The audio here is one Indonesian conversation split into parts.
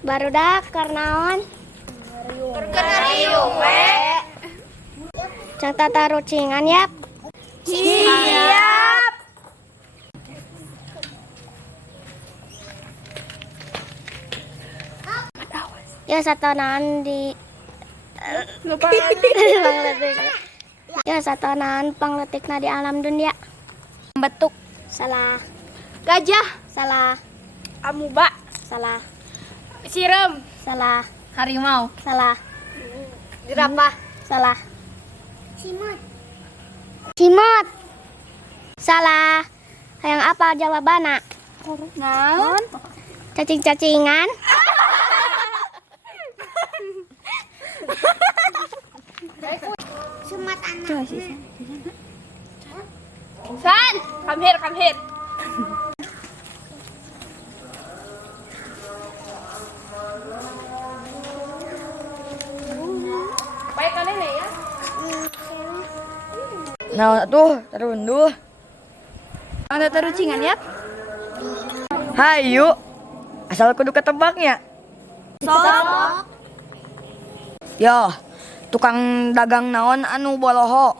Barudak karnaon. Kerariung we. Cang tata rucingan ya. Siap. Ya satonaan di Lupa pangletik. Ya satonaan pangletikna di alam dunia. Betuk. Salah, Gajah. salah, Amuba. salah, Sirem. salah, Harimau. salah, Jerapah. salah. Cimot. Salah. Yang apa jawabannya? Naon? Cacing-cacingan. Sumat anak. San. Come here, come here. Baik kali nih ya. Nah tuh terunduh. Anda terucingan ya? Hayu. Asal kudu ketebaknya. Sok. Yo, tukang dagang naon anu boloho.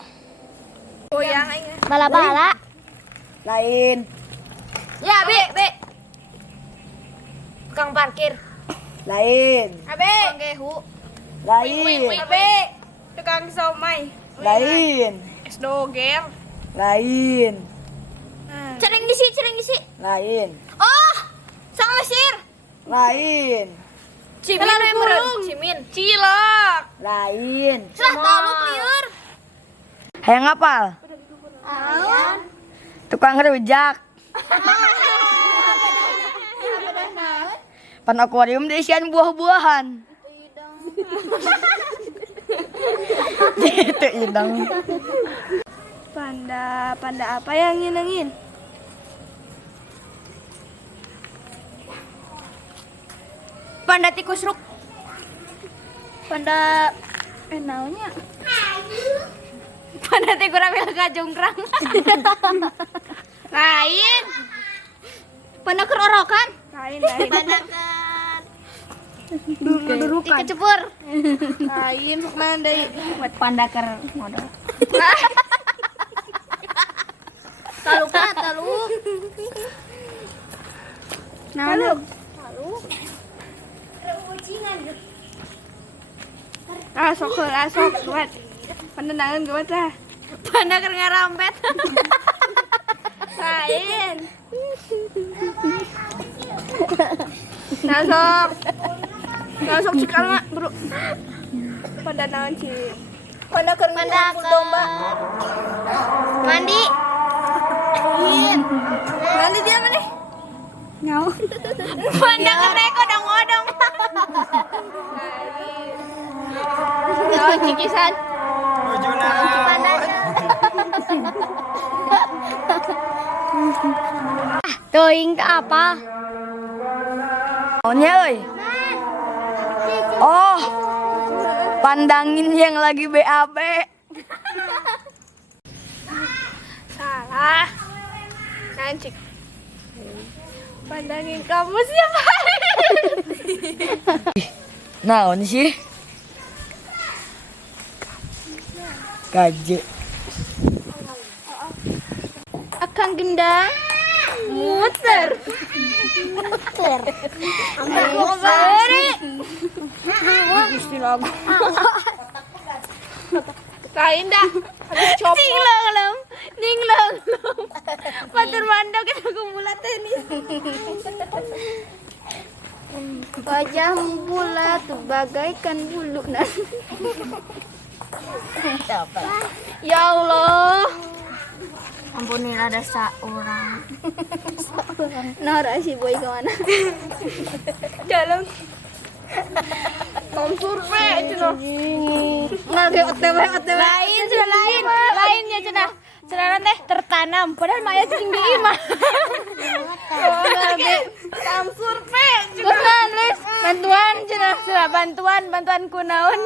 Goyang aja. Bala-bala. Lain. Ya, Be. Tukang parkir. Lain. Abe. Tukang gehu. Lain. Abe. Tukang somai. Lain. Es doger. Lain. Cereng gisi. Lain. Oh, sang mesir. Lain. Cimin. Cilok. Lain. Serah taluk liur. Hayang ngapal. Tukang rujak. Pan akuarium diisian buah-buahan. Itu idang. Panda apa yang nyenengin? Panda tikus ruk. Panda naonnya? Panda tikus ramil kajongkrang. Lain. Panda kerorokan. Lain. Panda Di kecepur. Lain mana dari buat panda ker modal. Taluk. Taluk. Sok buat. Penenangan gue tah. Panda ker ngarampet. Lain. Nasok sekarang bro. Pada naon sih? Pada ker ngumpul domba. Mandi. Nanti dia mana? Ngau. Panda kereko odong-odong. Naon cikisan? Panda. Teuing teh apa? Naonnya euy? Oh. Pandangin yang lagi BAB. Salah. Nancik. Pandangin kamu siapa? Naon sih? Gaje. Akang gendang. Muter. Sorry. Gusti lagu. Kain dah. Ninglang. Patur mandok kita kumpulan tenis. Wajah bulat bagaikan bulu Ya Allah. Ampunilah dosa orang. Nora si boy kemana? Dalam. Tom surpe cina. Nggak OTW. Lainnya cina. Cina teh tertanam. Padahal maya cing di imah. Tom surpe. Kunaon les? Bantuan cina. Bantuan kunaon.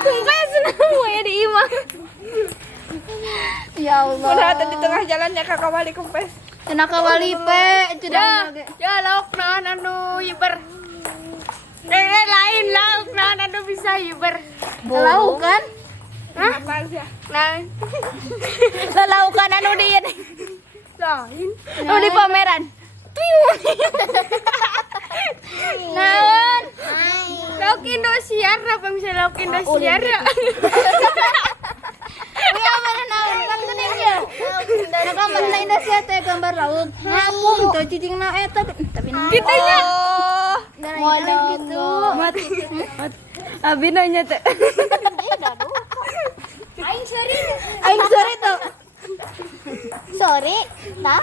Kumpul cina maya di imah. Ya Allah. Udah tadi tengah jalannya kakak wali kempes. Cenah kawali pe, cenah. Ya lauk naon anu yiber. lain lauk nah anu bisa yuber. Lauk kan? Hah? Nah. Lauk kan anu di lain. Anu di pameran. Naon? Lauk Indosiar apa misalnya lauk Indosiar ya? Iya mana naon kan geuning ya. Nah gambar na Indosiar teh gambar lauk. Ngapung tuh cicing na eta tapi kitu nya. Model gitu. Mat. Abi nanya teh. Aing sorry tuh. Sorry, tah?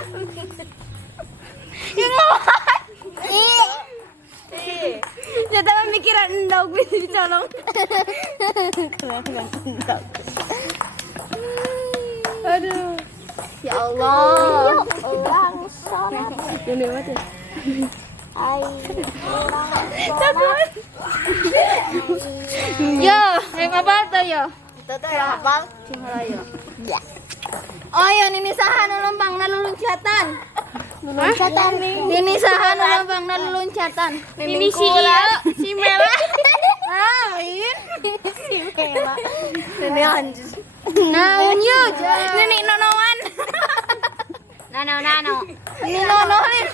Nyata pemikiran endog bisa dicolong. Aduh. Ya Allah. Allah, Ini mati. Yo, yang apa tuh yo? Itu teh hafal. Ya. Oh ya, ini saha nu lompang na luluncatan. Loncatan nih. Ini saha nu lompang na luluncatan. Ini si Mela. Lain. Si Mela. Ini anjus. Naon yo? Ini nonoan. Nano. Ini nonoan.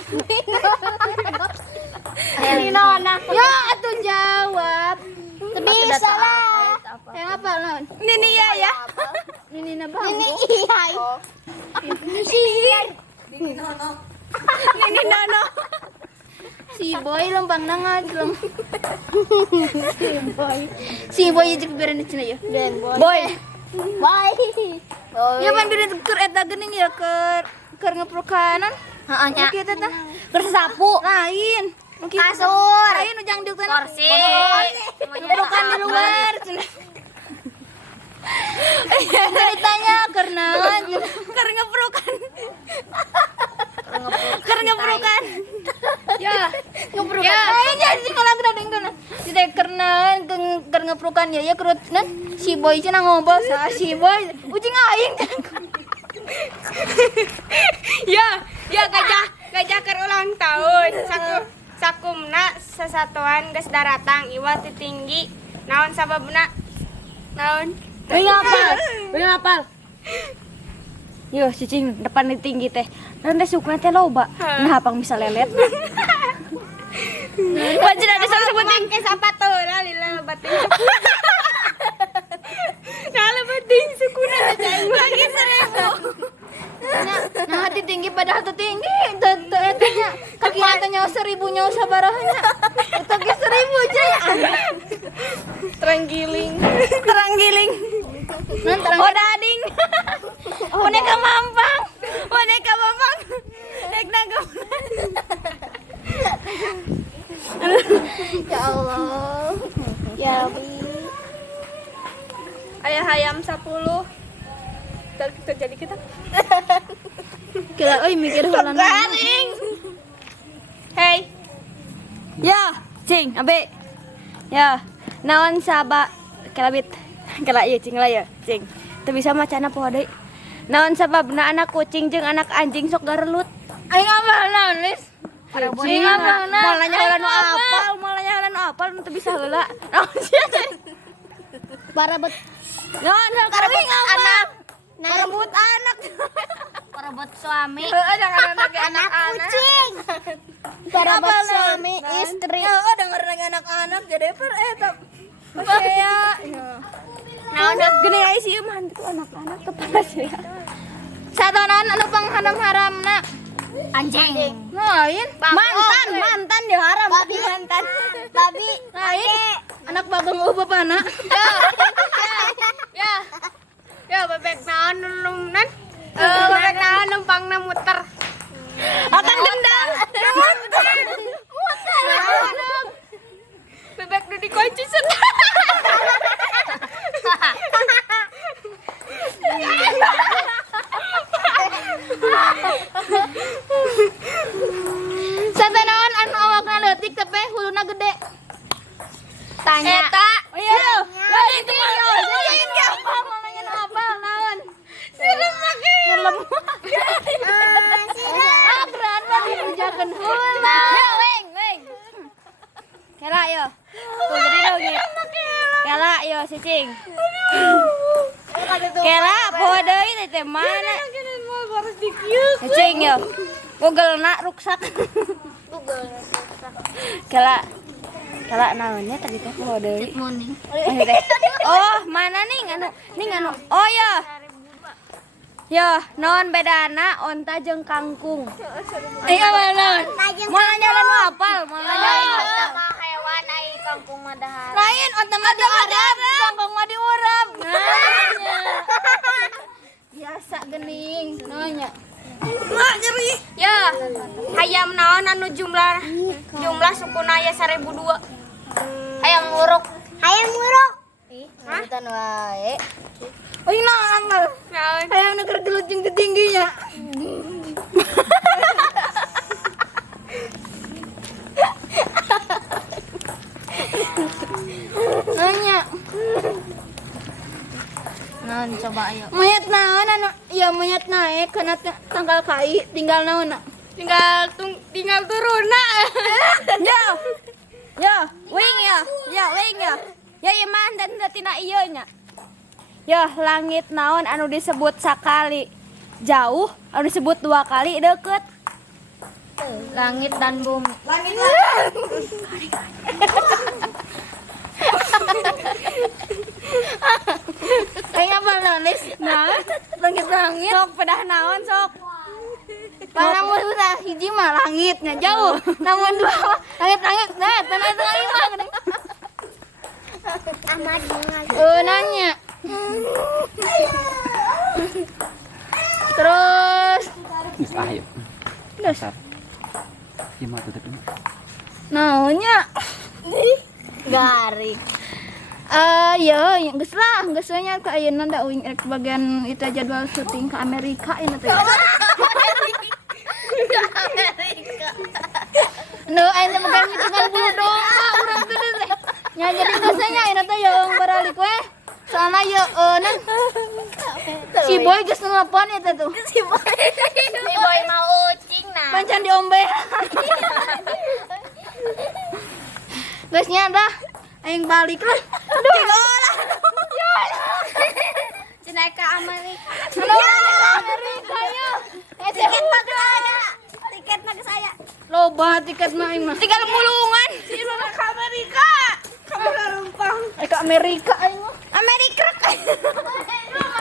Ini nona. Yo, atuh jawab. Bisa lah. Yang apa naon? Nini ya. Nini na ba? Ini iya. Nini nono. Si boy lompang na nga lang. Si boy jeung beran di cenah ya. Boy. Bye. Ya pan beran keur eta geuning ya keur ngeprokanan. Heeh nya. Kieu teh tah. Keur sapu. Lain. Kasur. Lain ujang di sana. Kursi. Ngeprokan di luar cenah. Ditanya karena ngeprokan. Ngeprokan. Ya, ngeprokan. Lain ya sih kalau gradeng kana. Tidak karena ngeprokan ya kerut si boy cenah ngobrol sa si boy. Ujing aing. Ya gajah keur ulang tahun. Sakumna sesatuan geus daratang iwa tinggi. Naon sababna? Naon? Beuing apal. Yo, cicing depan di tinggi teh. Nanti suku teh loba. Nah, apang bisa lelet. Wajib ada sebuting ke sapatu lah lila bating. Nah, bating sukuna lagi 1000. Nah, hati tinggi pada hati tinggi. Etanya kaki natanya 1000 nyawa sabarahannya. Itu ke 1000 aja. Teranggiling. Oh dading. Boneka mampang. Nek naga. Ya Allah. Ya Bi. Ayah ayam 10. Terjadi kita. Kira mikir halan. Hey. Ya, cing, abe. Ya, naon saba kelabit. Kela ieu cing lah ya, cing. Teu bisa macana poho deui. Naon sababna anak kucing jeung anak anjing sok garelut? Aing apal naon, Lis? Cing apal naon? Moal nanya heula nu apal, teu bisa heula. Naon sia? Barebet. Naon karing anak. Barebut anak. Barebut suami. Heeh, jangan anak Kucing. Barebut suami istri. Heeh, denger anak-anak jadi per eta. Saya. Naon geuning aya si mah hantu anak-anak tepas ya. Satonan anu pangharam-haramna Anjing. lain mantan dia haram Babi. mantan. Babi. Lain anak bagong bapana. Ya bebek naon numnan. Bebek naon numpangna muter. Akan dendang. Muter. Bebek nu dikunci senang. Satanaon anu awakna leutik tapi huluna gede. Tanya. Eta. Oh iya. Ya itu mah. Lain ge apa mamanya apa naon? Sirem make. Ngelem. Sirem. Agran mah dibujakeun heula. Ya weng. Kela yo. Tuh jadi dongit. Kela yo cicing. Kela poho deui teh mana? Cicing yo. Google na ruksak. Kela naonnya tadi teh poho deui. Oh, mana nih anu. Oh ya. Ya, naon bedana onta jeung kangkung. Naon? Moal jalan nu apal, moal jalan. Sama hewan ai kangkung mah dahar. Lain onta mah diurap, kangkung mah diurap. Biasa geuning, naonnya. Mak nyeri. Ya, hayam naon anu jumlah sukuna aya 1002. Hayam nguruk. Bukan wae. Oh, ini naon? Hayam negeri gelucing tingginya. Nanya. Naon coba ayo. Mayat naon anu? Ya mayat naik kana tanggal kai tinggal naon? Tinggal turuna. Yo, wing ya. Ya iman dan tina ieu nya. Yo, langit naon anu disebut sakali jauh, anu disebut 2 kali deket. Langit dan bumi. Kayak apa nulis? Nah, langit. Sok pedah naon sok. Namun udah hiji mah langitnya jauh. Namun 2 mah langit. Nah, tengah mah gede. Nanya. Terus Ayo. Terus Gimana tuh tapi? naonnya? Garing. Ya, geus nya ka ayeuna da uing rek bagian itu jadwal syuting ke Amerika ini teh. No, ayeuna bagian itu kan bulu domba urang teh teh. Nya jadi geus nya ayeuna teh yang baralik we. Soalna ye si boy geus nelpon eta tuh. Si boy mau ucing nah. Pancan diombe. Geus nya dah aing balik lah. Aduh. Cenah ka Amerika. Amerika ya. Tiketna ke saya. Loba tiket mah aing mah. Tinggal mulungan. Si mana ke Amerika. Kamu lumpang. Ke Amerika aing mah. Amerika.